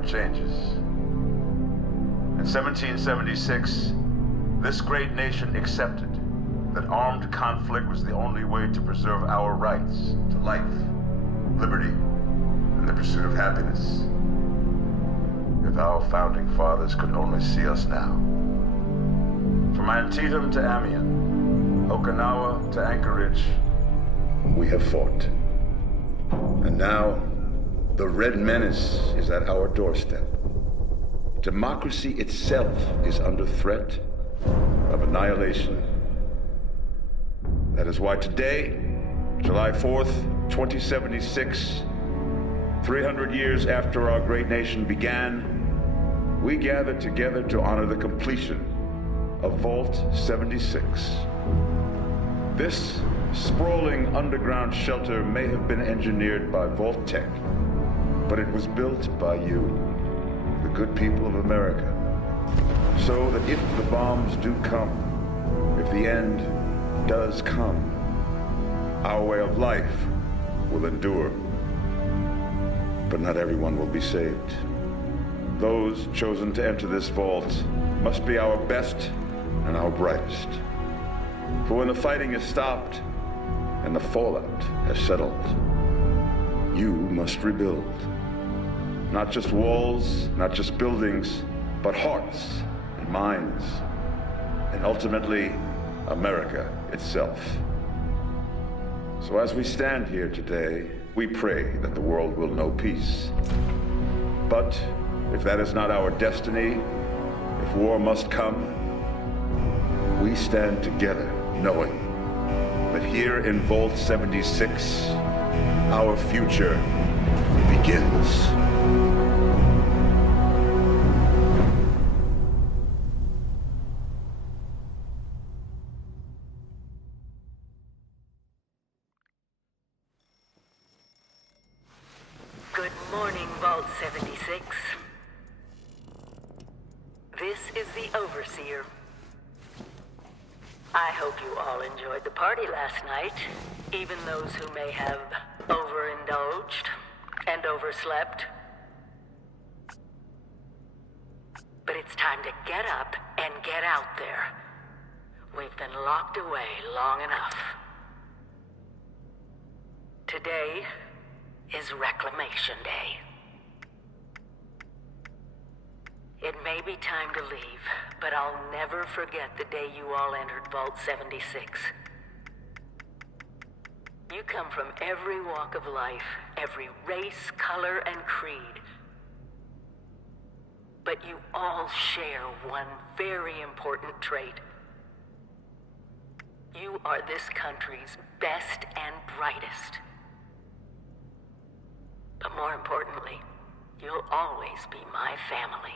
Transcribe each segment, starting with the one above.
never changes. In 1776, this great nation accepted that armed conflict was the only way to preserve our rights to life, liberty, and the pursuit of happiness. If our founding fathers could only see us now. From Antietam to Amiens, Okinawa to Anchorage, we have fought. And now, the Red Menace is at our doorstep. Democracy itself is under threat of annihilation. That is why today, July 4th, 2076, 300 years after our great nation began, we gather together to honor the completion of Vault 76. This sprawling underground shelter may have been engineered by Vault Tech, but it was built by you, the good people of America, so that if the bombs do come, if the end does come, our way of life will endure. But not everyone will be saved. Those chosen to enter this vault must be our best and our brightest. For when the fighting is stopped and the fallout has settled, you must rebuild. Not just walls, not just buildings, but hearts and minds, and ultimately, America itself. So as we stand here today, we pray that the world will know peace. But if that is not our destiny, if war must come, we stand together knowing that here in Vault 76, our future begins. Good morning, Vault 76. This is the Overseer. I hope you all enjoyed the party last night, even those who may have overindulged and overslept. But it's time to get up and get out there. We've been locked away long enough. Today is Reclamation Day. It may be time to leave, but I'll never forget the day you all entered Vault 76. You come from every walk of life, every race, color, and creed. But you all share one very important trait. You are this country's best and brightest. But more importantly, you'll always be my family.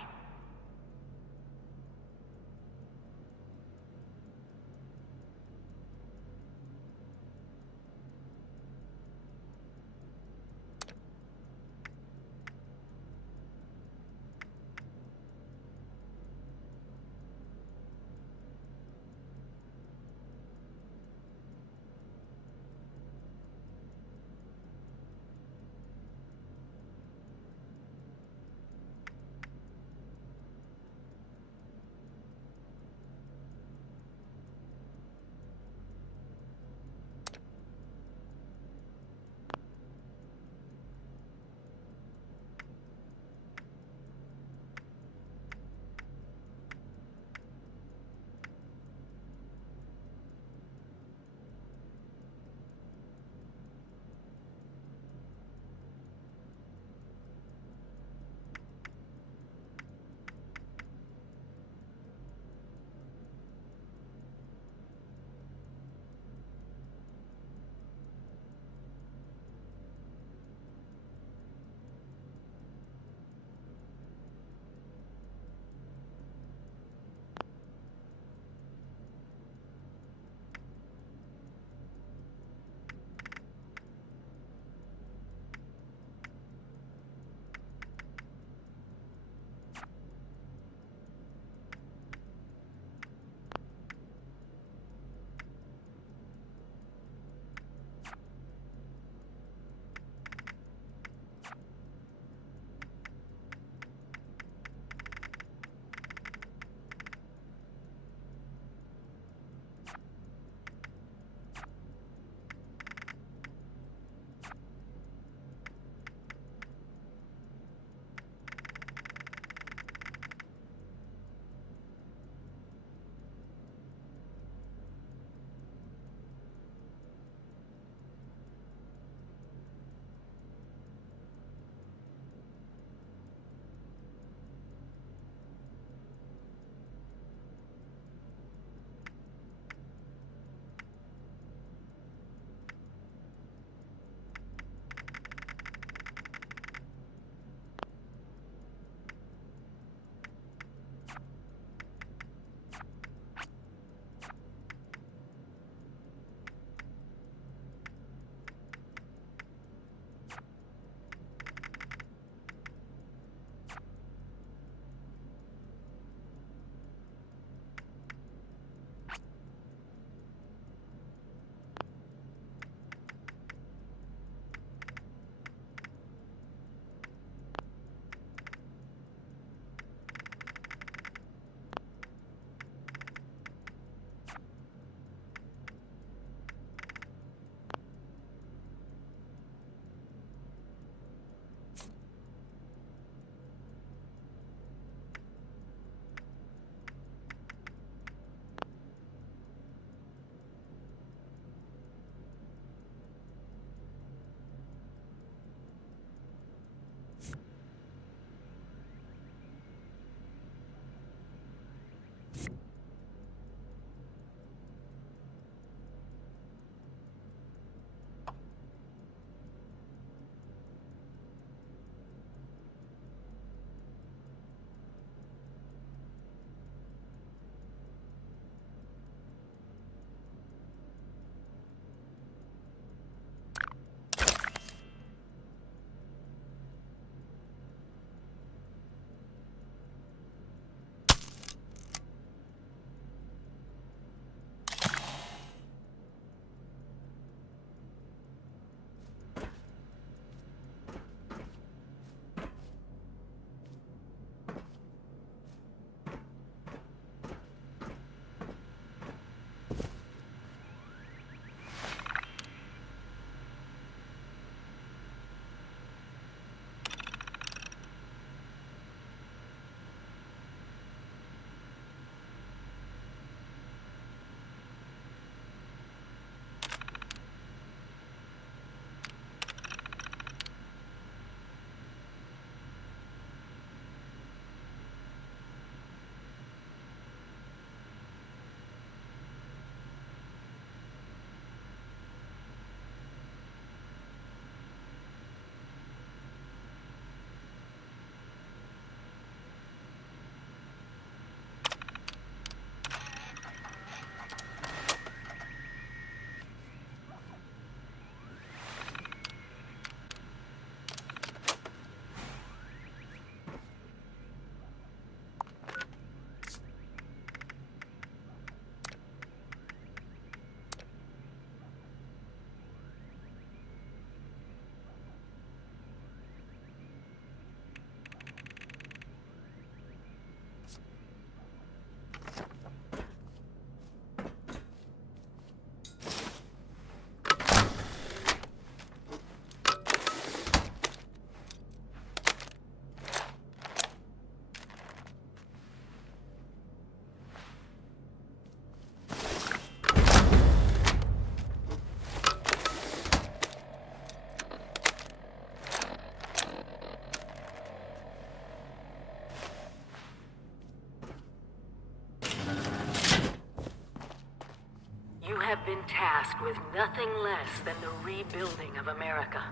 tasked with nothing less than the rebuilding of America.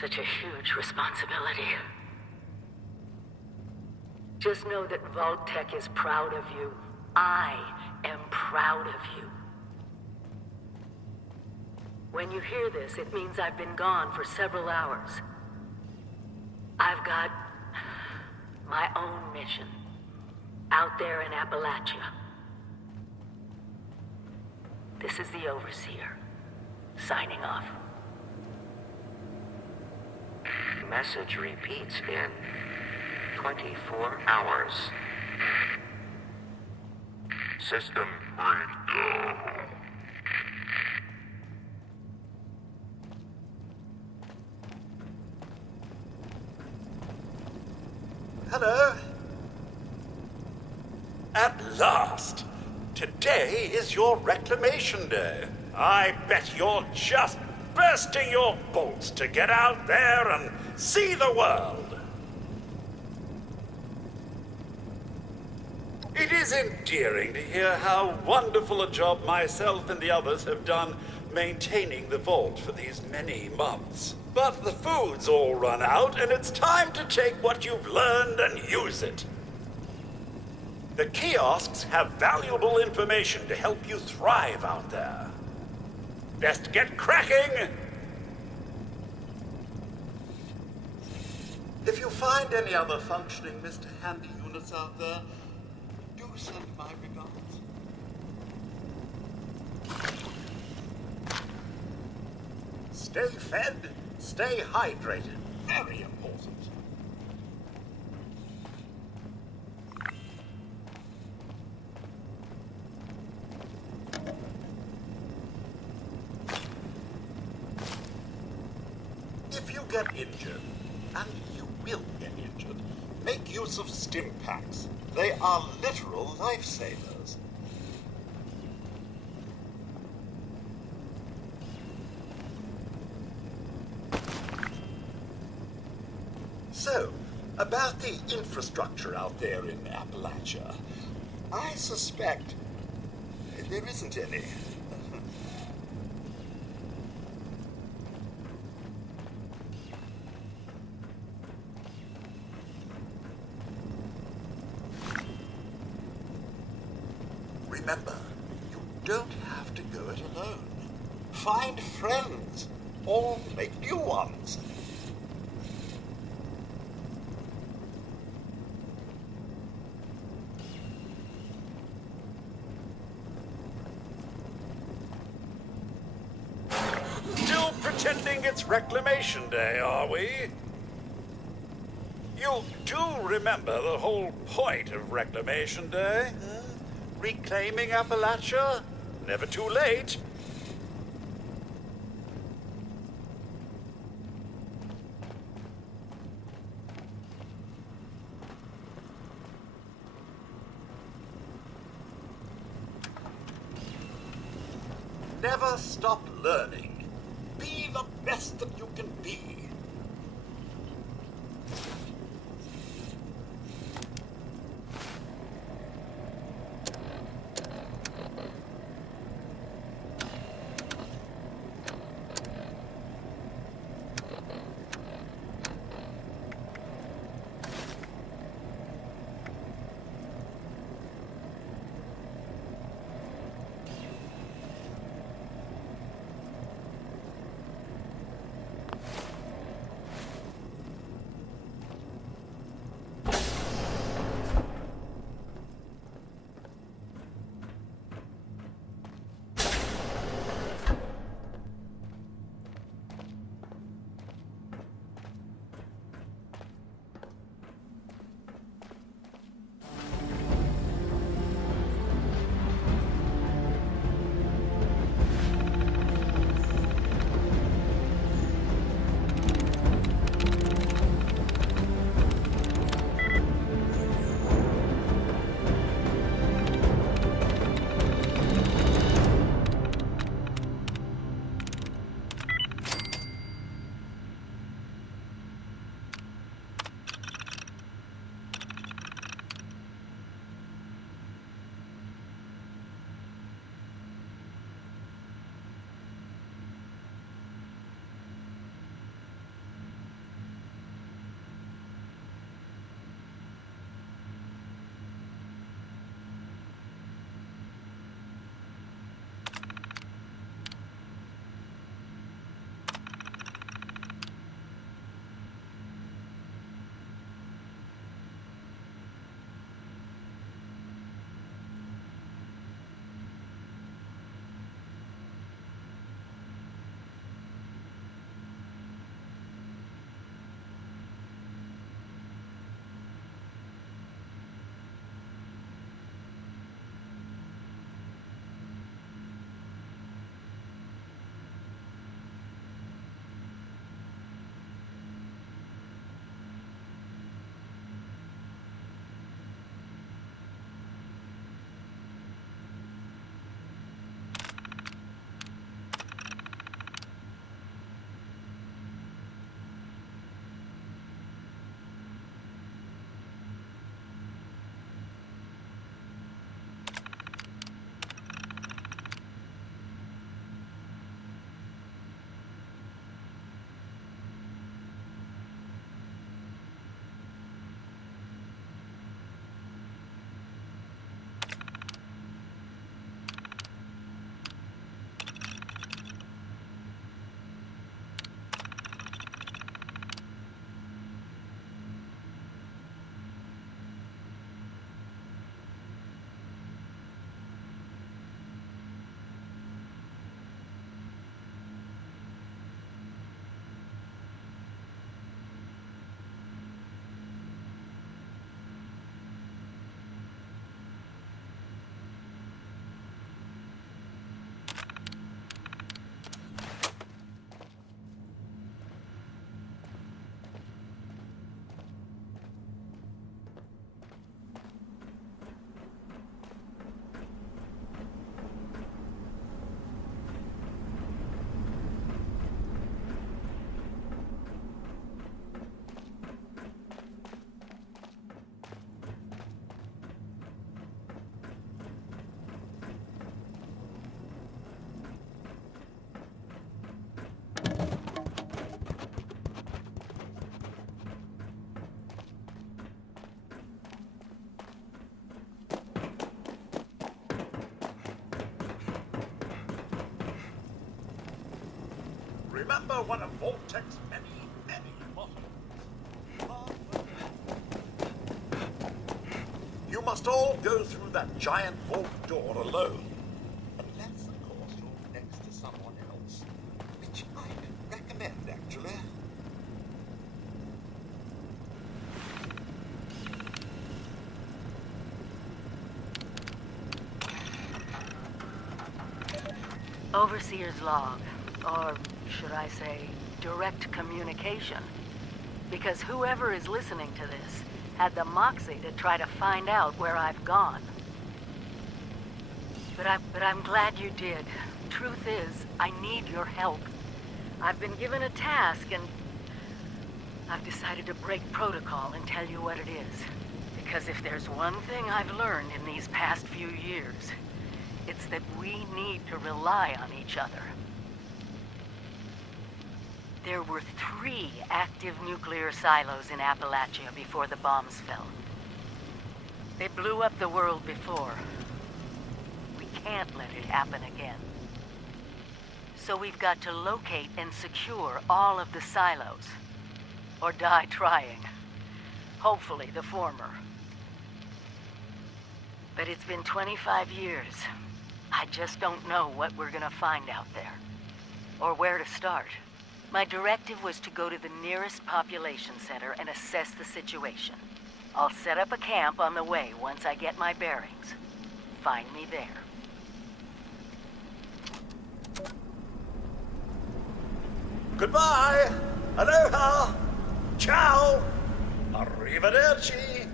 Such a huge responsibility. Just know that Vault-Tec is proud of you. I am proud of you. When you hear this, it means I've been gone for several hours. I've got my own mission out there in Appalachia. This is the Overseer, signing off. Message repeats in 24 hours. System breakdown. Hello? At last! Today is your reclamation day. I bet you're just bursting your bolts to get out there and see the world. It is endearing to hear how wonderful a job myself and the others have done maintaining the vault for these many months. But the food's all run out, and it's time to take what you've learned and use it. The kiosks have valuable information to help you thrive out there. Best get cracking! If you find any other functioning Mr. Handy units out there, do send my regards. Stay fed, stay hydrated. Very important. If you get injured, and you will get injured, make use of stim packs. They are literal lifesavers. So, about the infrastructure out there in Appalachia, I suspect there isn't any. Remember, you don't have to go it alone. Find friends, or make new ones. Still pretending it's Reclamation Day, are we? You do remember the whole point of Reclamation Day? Reclaiming Appalachia? Never too late. Never stop learning. Be the best that you can be. remember one of Vault-Tech's many models. You must all go through that giant vault door alone. Unless, of course, you're next to someone else. Which I'd recommend, actually. Overseer's log, or should I say, direct communication. Because whoever is listening to this had the moxie to try to find out where I've gone. But I'm glad you did. Truth is, I need your help. I've been given a task and I've decided to break protocol and tell you what it is. Because if there's one thing I've learned in these past few years, it's that we need to rely on each other. There were 3 active nuclear silos in Appalachia before the bombs fell. They blew up the world before. We can't let it happen again. So we've got to locate and secure all of the silos. Or die trying. Hopefully the former. But it's been 25 years. I just don't know what we're gonna find out there. Or where to start. My directive was to go to the nearest population center and assess the situation. I'll set up a camp on the way once I get my bearings. Find me there. Goodbye! Aloha! Ciao! Arrivederci!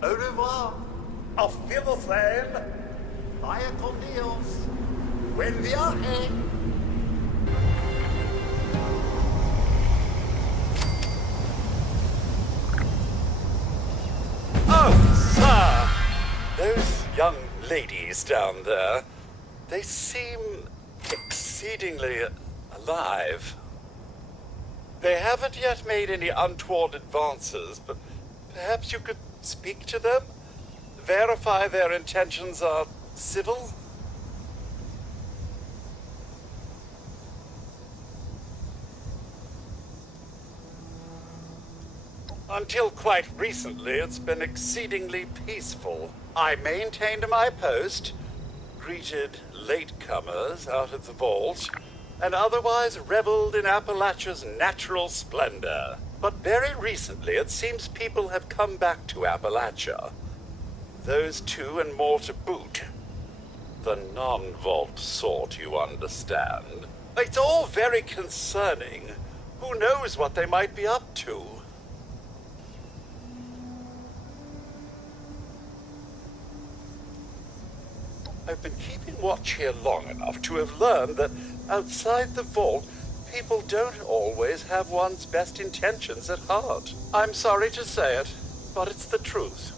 Au revoir! Auf Wiedersehen! Vaya con Dios! Buen viaje! Oh, sir! Those young ladies down there, they seem exceedingly alive. They haven't yet made any untoward advances, but perhaps you could speak to them? Verify their intentions are civil? Until quite recently, it's been exceedingly peaceful. I maintained my post, greeted latecomers out of the vault, and otherwise reveled in Appalachia's natural splendor. But very recently, it seems people have come back to Appalachia. Those 2 and more to boot. The non-vault sort, you understand. It's all very concerning. Who knows what they might be up to? I've been keeping watch here long enough to have learned that outside the vault, people don't always have one's best intentions at heart. I'm sorry to say it, but it's the truth.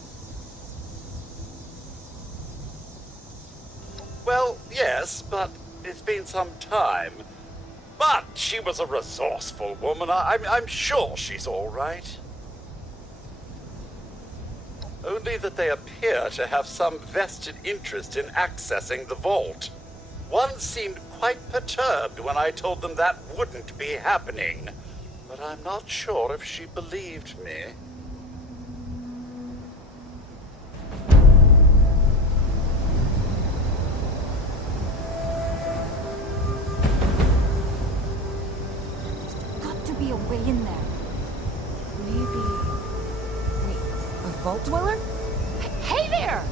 Well, yes, but it's been some time. But she was a resourceful woman. I'm sure she's all right. Only that they appear to have some vested interest in accessing the vault. One seemed quite perturbed when I told them that wouldn't be happening. But I'm not sure if she believed me. There's got to be a way in there. Maybe... Wait, a vault dweller? Hey there!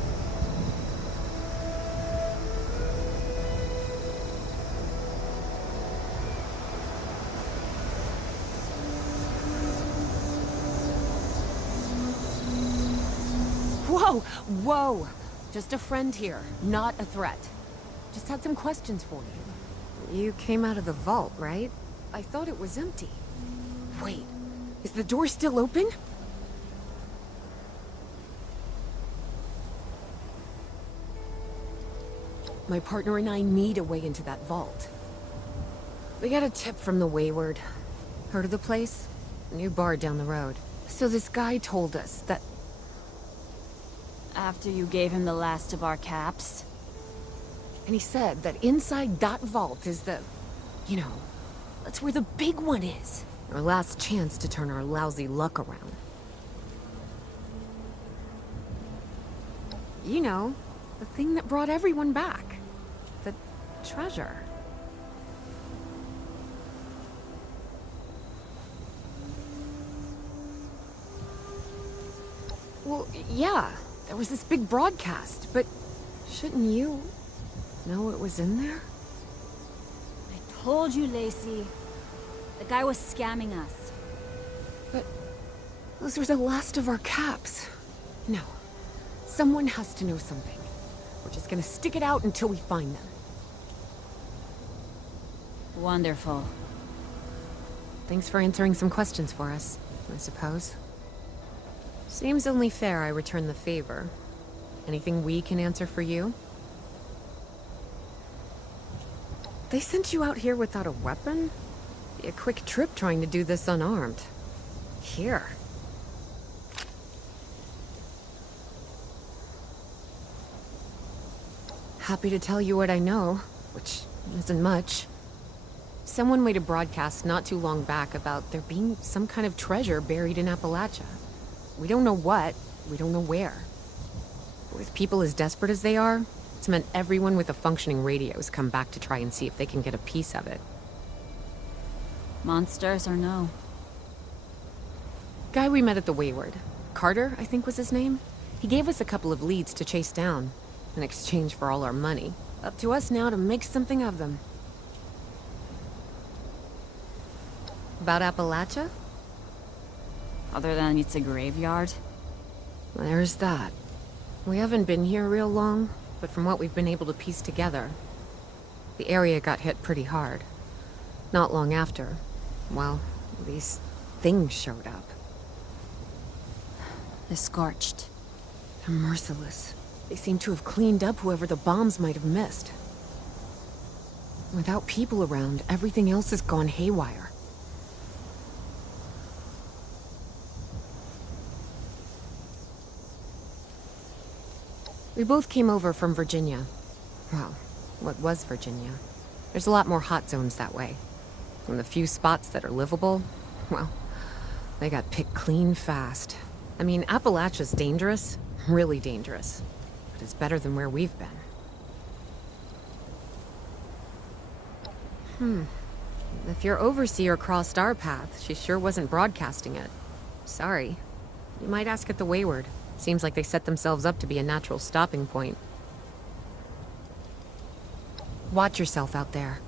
Whoa! Whoa! Just a friend here, not a threat. Just had some questions for you. You came out of the vault, right? I thought it was empty. Wait, is the door still open? My partner and I need a way into that vault. We got a tip from the Wayward. Heard of the place? New bar down the road. So this guy told us that... After you gave him the last of our caps? And he said that inside that vault is the... you know, That's where the big one is. Our last chance to turn our lousy luck around. You know, the thing that brought everyone back. The treasure. Well, yeah, there was this big broadcast, but shouldn't you know it was in there? I told you, Lacey. The guy was scamming us. But those were the last of our caps. No, someone has to know something. We're just gonna stick it out until we find them. Wonderful. Thanks for answering some questions for us, I suppose. Seems only fair I return the favor. Anything we can answer for you? They sent you out here without a weapon? Be a quick trip trying to do this unarmed. Here. Happy to tell you what I know, which isn't much. Someone made a broadcast not too long back about there being some kind of treasure buried in Appalachia. We don't know what, we don't know where. With people as desperate as they are, it's meant everyone with a functioning radio has come back to try and see if they can get a piece of it. Monsters or no? Guy we met at the Wayward. Carter, I think was his name. He gave us a couple of leads to chase down, in exchange for all our money. Up to us now to make something of them. About Appalachia? Other than it's a graveyard? There's that. We haven't been here real long, but from what we've been able to piece together, the area got hit pretty hard. Not long after, well, these things showed up. The Scorched. They're merciless. They seem to have cleaned up whoever the bombs might have missed. Without people around, everything else has gone haywire. We both came over from Virginia. Well, what was Virginia? There's a lot more hot zones that way. And the few spots that are livable, well, they got picked clean fast. I mean, Appalachia's dangerous, really dangerous. But it's better than where we've been. If your overseer crossed our path, she sure wasn't broadcasting it. Sorry. You might ask at the Wayward. Seems like they set themselves up to be a natural stopping point. Watch yourself out there.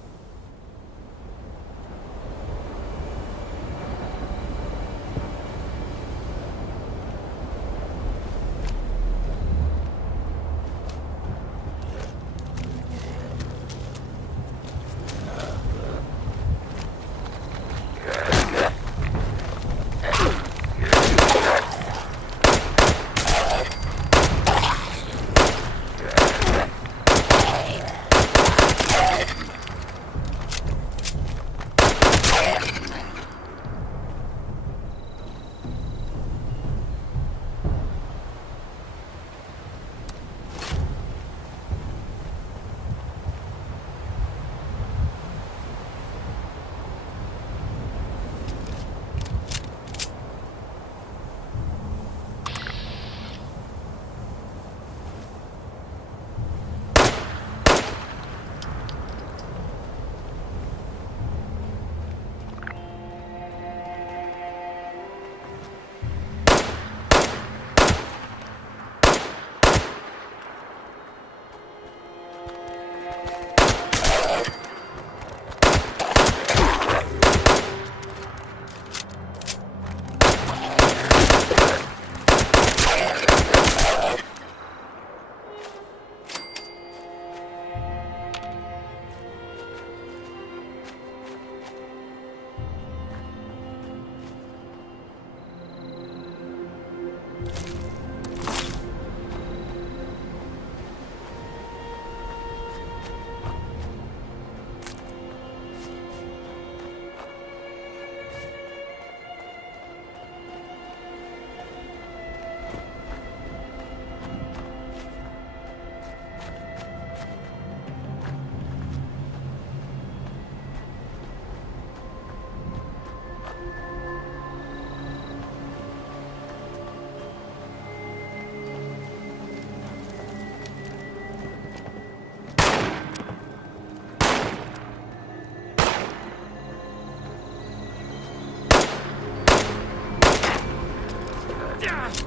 that?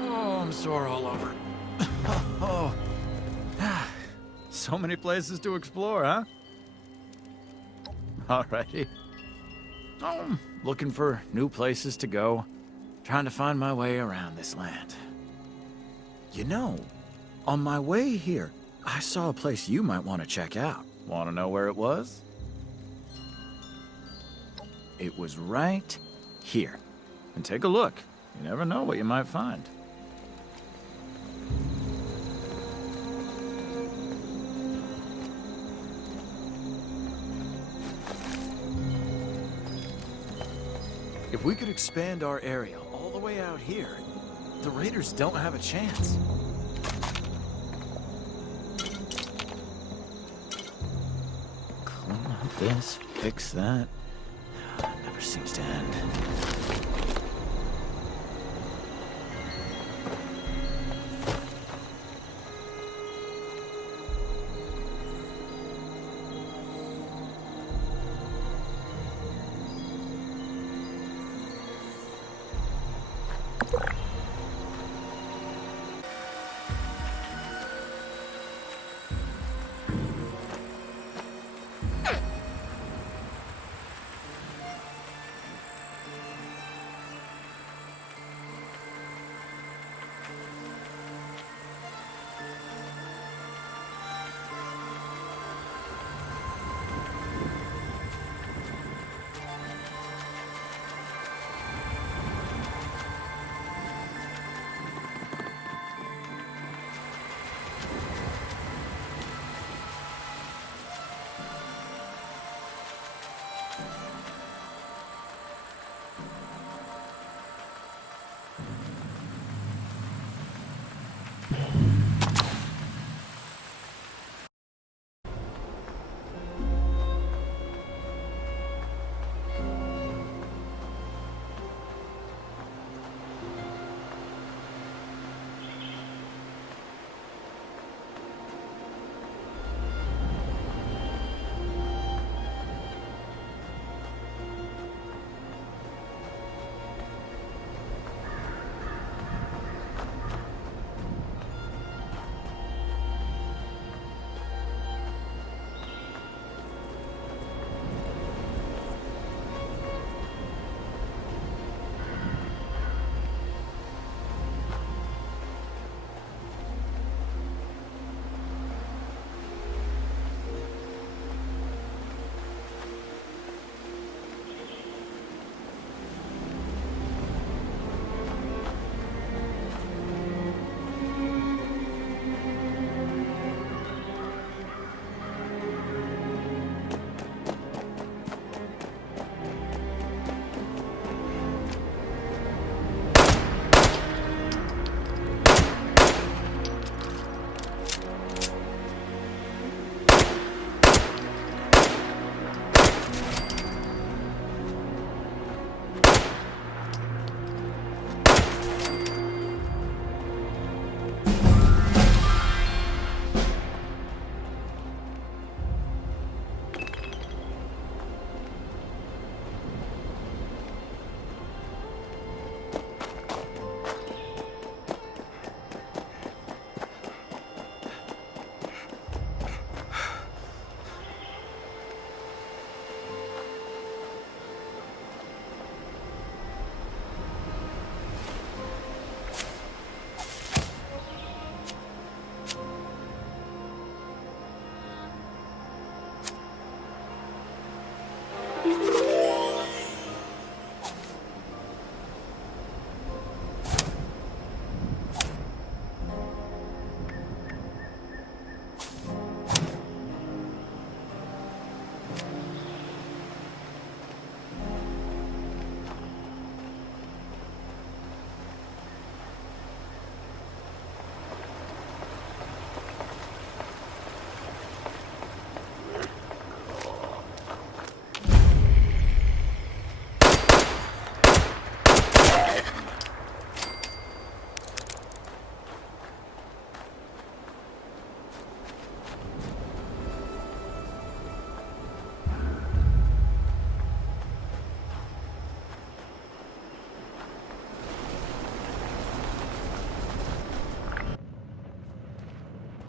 Oh, I'm sore all over. Oh. So many places to explore, huh? Alrighty. Oh, looking for new places to go. Trying to find my way around this land. You know, on my way here, I saw a place you might want to check out. Want to know where it was? It was right here. And take a look. You never know what you might find. If we could expand our area all the way out here, the raiders don't have a chance. Clean up this, fix that. It never seems to end.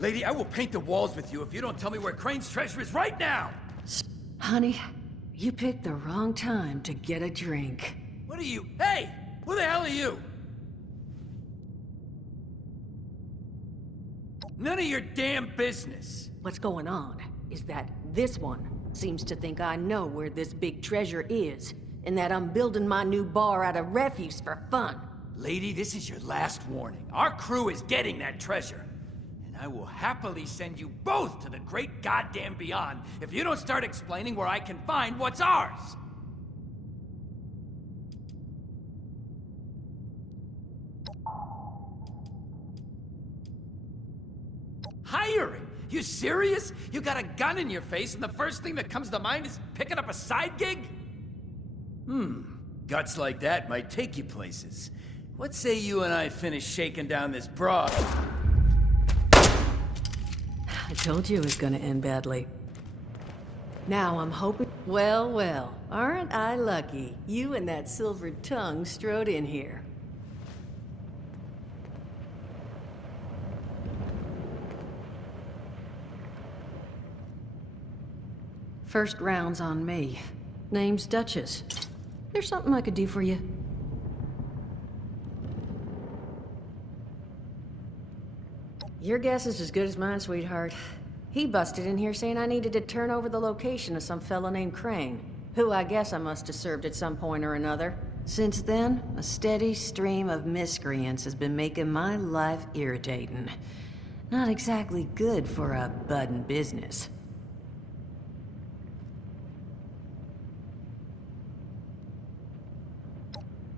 Lady, I will paint the walls with you if you don't tell me where Crane's treasure is right now! Honey, you picked the wrong time to get a drink. What are you? Hey! Who the hell are you? None of your damn business! What's going on is that this one seems to think I know where this big treasure is, and that I'm building my new bar out of refuse for fun. Lady, this is your last warning. Our crew is getting that treasure. And I will happily send you both to the great goddamn beyond if you don't start explaining where I can find what's ours! Hiring? You serious? You got a gun in your face and the first thing that comes to mind is picking up a side gig? Guts like that might take you places. What say you and I finish shaking down this broad? I told you it was gonna end badly. Now I'm hoping... Well, well, aren't I lucky? You and that silvered tongue strode in here. First round's on me. Name's Duchess. There's something I could do for you. Your guess is as good as mine, sweetheart. He busted in here saying I needed to turn over the location of some fella named Crane, who I guess I must have served at some point or another. Since then, a steady stream of miscreants has been making my life irritating. Not exactly good for a budding business.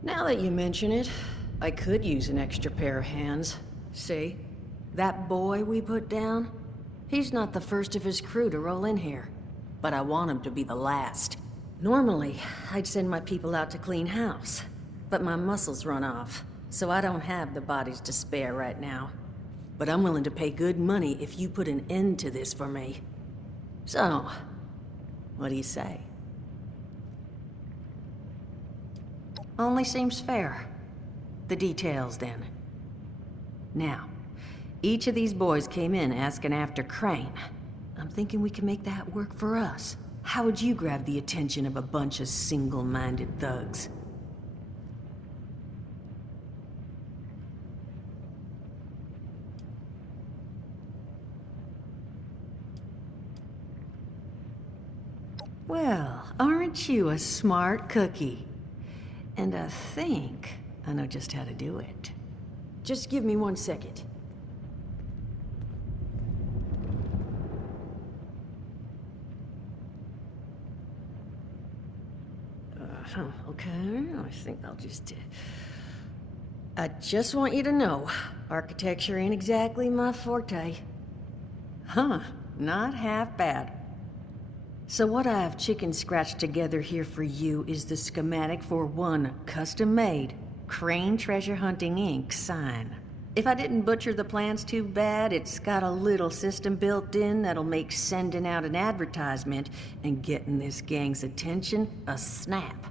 Now that you mention it, I could use an extra pair of hands. See? That boy we put down? He's not the first of his crew to roll in here. But I want him to be the last. Normally, I'd send my people out to clean house. But my muscles run off, so I don't have the bodies to spare right now. But I'm willing to pay good money if you put an end to this for me. So, what do you say? Only seems fair. The details, then. Now, each of these boys came in asking after Crane. I'm thinking we can make that work for us. How would you grab the attention of a bunch of single-minded thugs? Well, aren't you a smart cookie? And I think I know just how to do it. Just give me 1 second. Okay, I think I'll just... I just want you to know, architecture ain't exactly my forte. Huh, not half bad. So what I've chicken scratched together here for you is the schematic for one custom-made Crane Treasure Hunting Inc. sign. If I didn't butcher the plans too bad, it's got a little system built in that'll make sending out an advertisement and getting this gang's attention a snap.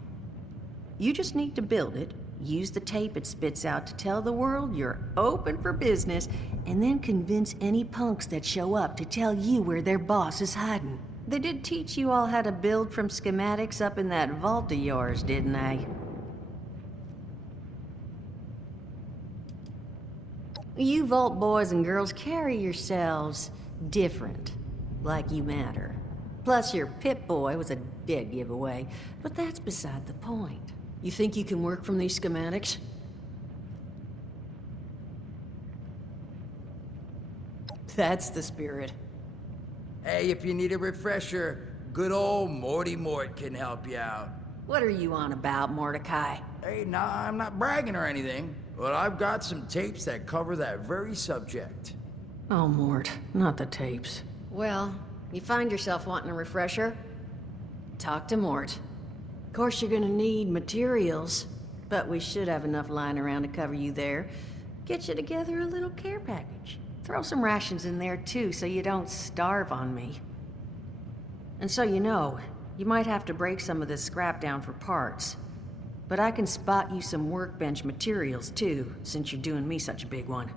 You just need to build it, use the tape it spits out to tell the world you're open for business, and then convince any punks that show up to tell you where their boss is hiding. They did teach you all how to build from schematics up in that vault of yours, didn't they? You vault boys and girls carry yourselves different, like you matter. Plus your Pip-Boy was a dead giveaway, but that's beside the point. You think you can work from these schematics? That's the spirit. Hey, if you need a refresher, good old Morty Mort can help you out. What are you on about, Mordecai? Hey, nah, I'm not bragging or anything, but I've got some tapes that cover that very subject. Oh, Mort, not the tapes. Well, you find yourself wanting a refresher? Talk to Mort. Of course you're gonna need materials, but we should have enough lying around to cover you there. Get you together a little care package. Throw some rations in there too, so you don't starve on me. And so you know, you might have to break some of this scrap down for parts. But I can spot you some workbench materials too, since you're doing me such a big one.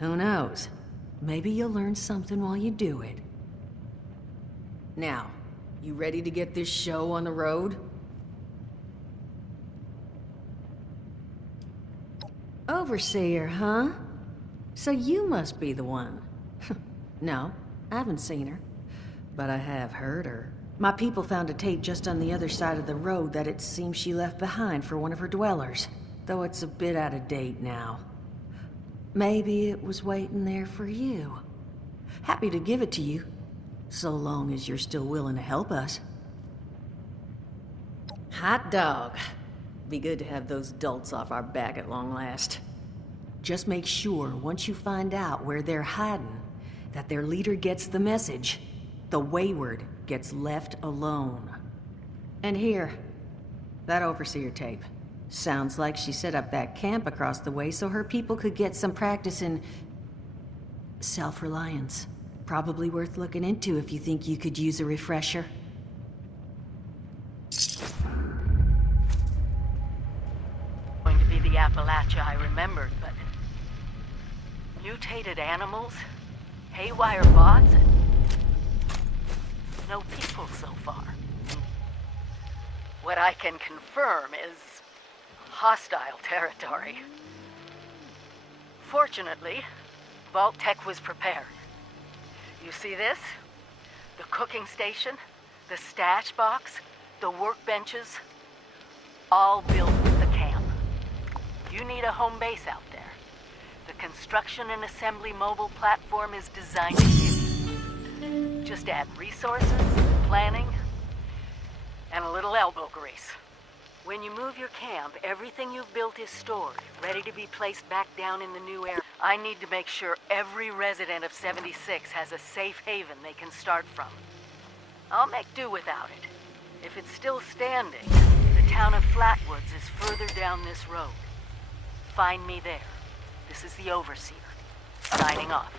Who knows? Maybe you'll learn something while you do it. Now, you ready to get this show on the road? Overseer, huh? So you must be the one. No, I haven't seen her, but I have heard her. My people found a tape just on the other side of the road that it seems she left behind for one of her dwellers, though it's a bit out of date now. Maybe it was waiting there for you. Happy to give it to you, so long as you're still willing to help us. Hot dog. Be good to have those dolts off our back at long last. Just make sure, once you find out where they're hiding, that their leader gets the message. The wayward gets left alone. And here, that overseer tape. Sounds like she set up that camp across the way so her people could get some practice in self-reliance. Probably worth looking into if you think you could use a refresher. Going to be the Appalachia I remembered, but mutated animals, haywire bots, and no people so far. What I can confirm is hostile territory. Fortunately, Vault Tech was prepared. You see this? The cooking station, the stash box, the workbenches, all built with the camp. You need a home base out there. The construction and assembly mobile platform is designed to you. Just add resources, planning, and a little elbow grease. When you move your camp, everything you've built is stored, ready to be placed back down in the new area. I need to make sure every resident of 76 has a safe haven they can start from. I'll make do without it. If it's still standing, the town of Flatwoods is further down this road. Find me there. This is the Overseer. Signing off.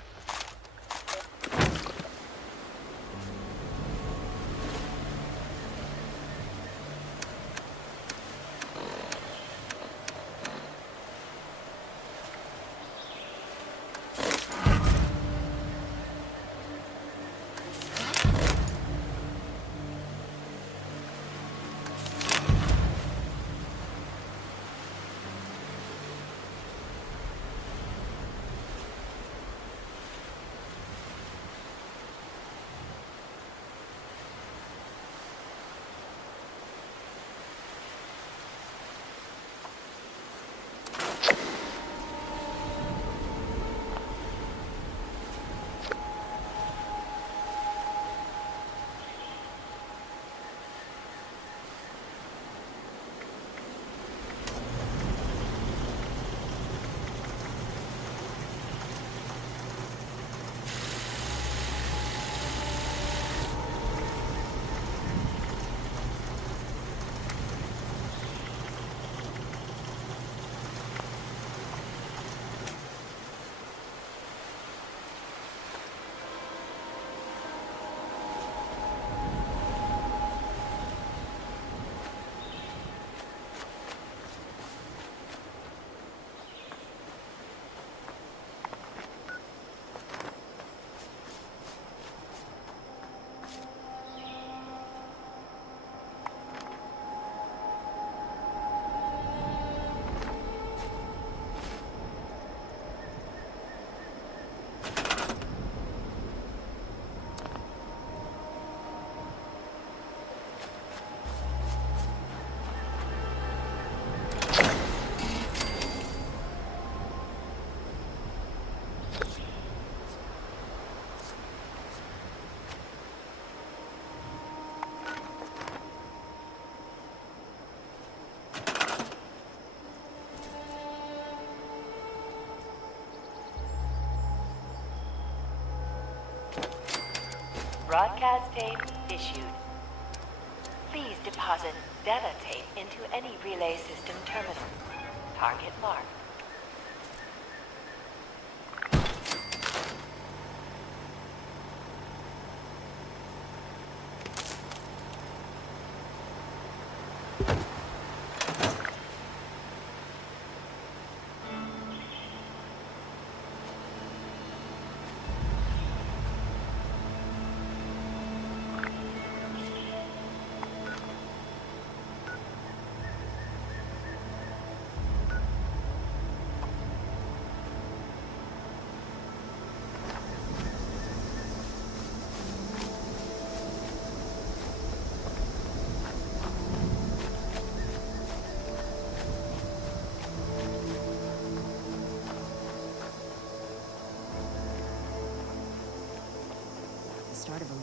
Broadcast tape issued. Please deposit data tape into any relay system terminal. Target marked.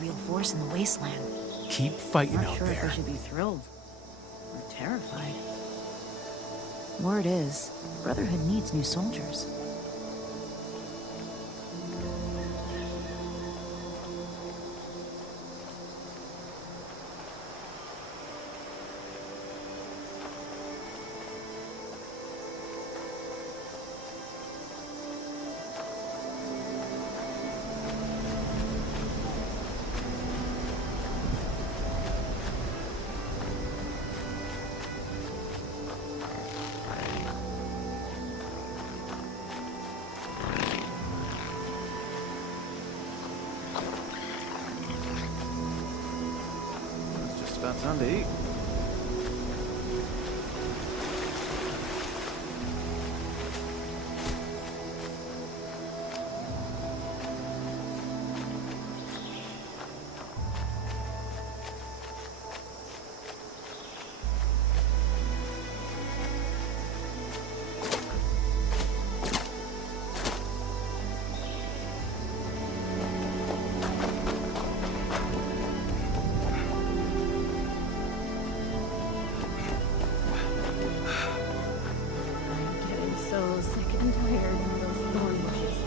real force in the Wasteland. Keep fighting I'm out not sure if there. we should be thrilled or terrified. Word is, the Brotherhood needs new soldiers. About time to eat. So sick and tired of those thorn bushes.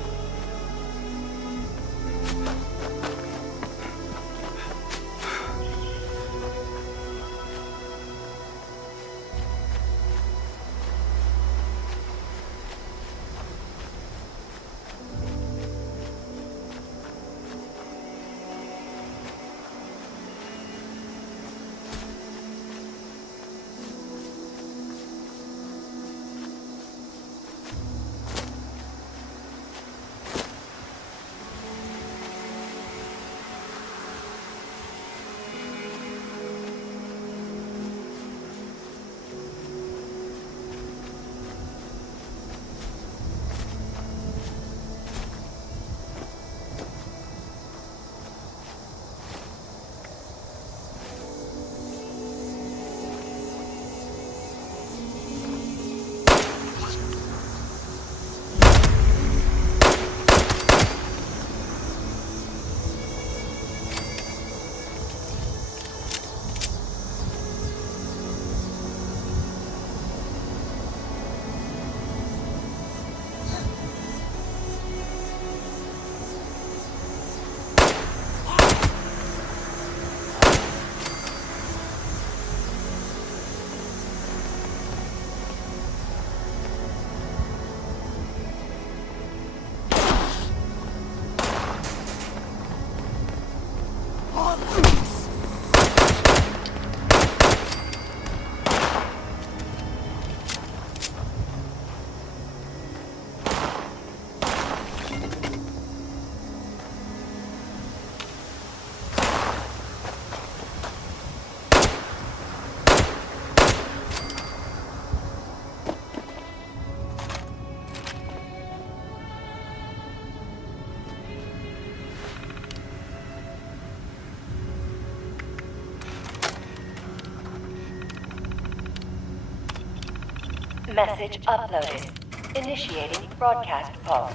Message uploaded. Initiating broadcast pulse.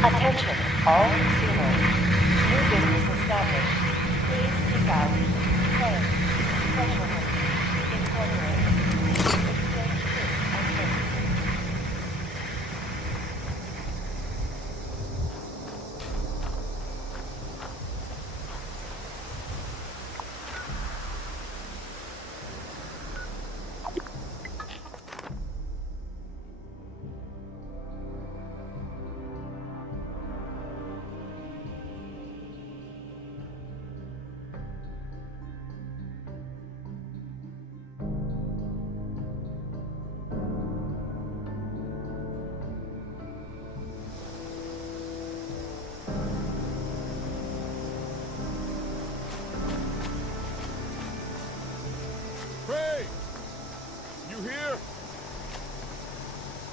Attention, all consumers. New business established. Please seek out Trade, Specialty, Incorporated. Exchange goods and services.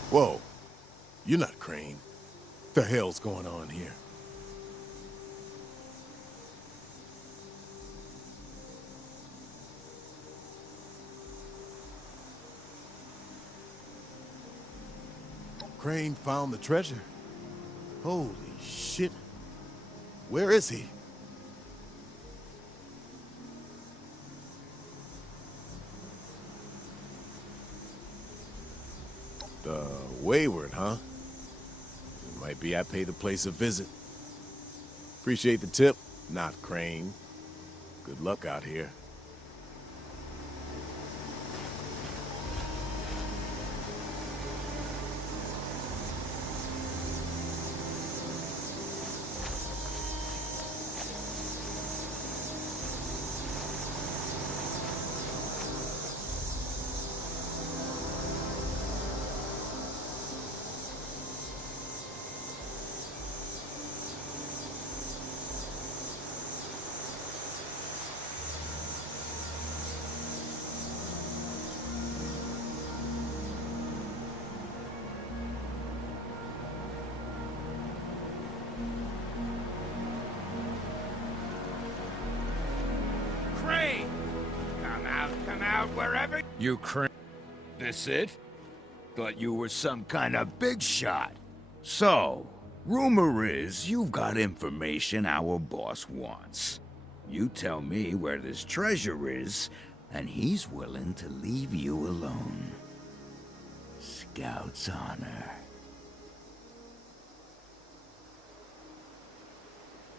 Whoa, you're not Crane. The hell's going on here? Crane found the treasure. Holy shit. Where is he? Wayward, huh? It might be I pay the place a visit. Appreciate the tip, not Crane. Good luck out here. Come out wherever You This it? Thought you were some kind of big shot. So, rumor is you've got information our boss wants. You tell me where this treasure is, and he's willing to leave you alone. Scout's honor.